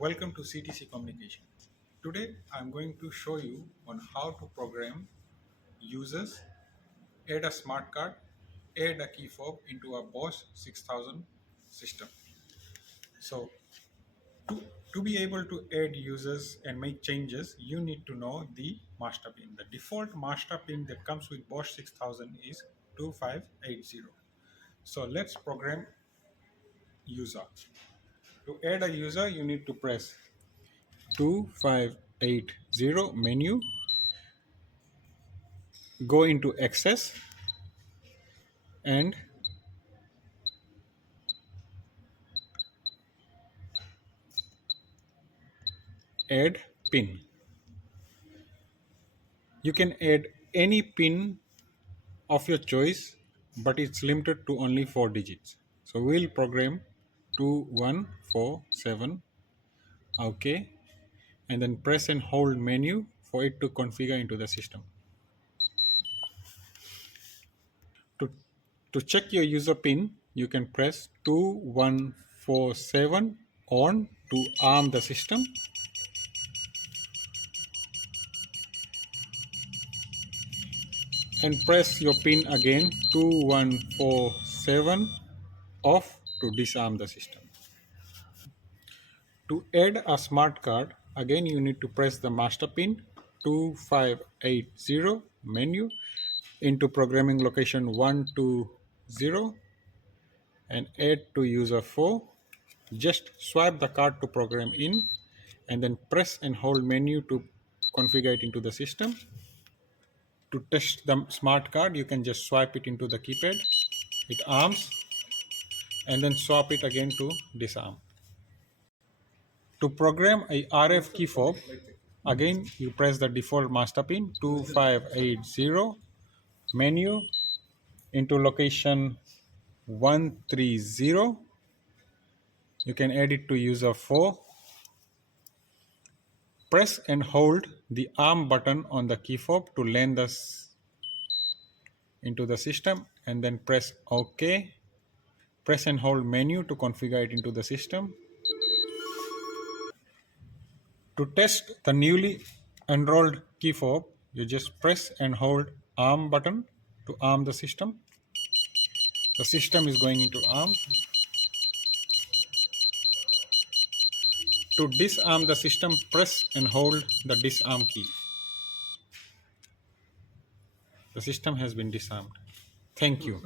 Welcome to CTC Communications. Today I'm going to show you on how to program users, add a smart card, add a key fob into a Bosch 6000 system. So to be able to add users and make changes, you need to know the master pin. The default master pin that comes with Bosch 6000 is 2580. So let's program user. To add a user, you need to press 2580 menu, go into access and add pin. You can add any pin of your choice, but it's limited to only 4 digits. So we'll program 2147, okay, and then press and hold menu for it to configure into the system. To check your user pin, you can press 2147 on to arm the system, and press your pin again 2147 off to disarm the system. To add a smart card, again you need to press the master pin 2580 menu into programming location 120 and add to user 4. Just swipe the card to program in and then press and hold menu to configure it into the system. To test the smart card, you can just swipe it into the keypad, it arms, and then swap it again to disarm. To program a RF key fob, again you press the default master pin 2580 menu into location 130. You can add it to user 4. Press and hold the arm button on the key fob to land this into the system and then press OK. Press and hold menu to configure it into the system. To test the newly enrolled key fob, you just press and hold arm button to arm the system. The system is going into arm. To disarm the system, press and hold the disarm key. The system has been disarmed. Thank you.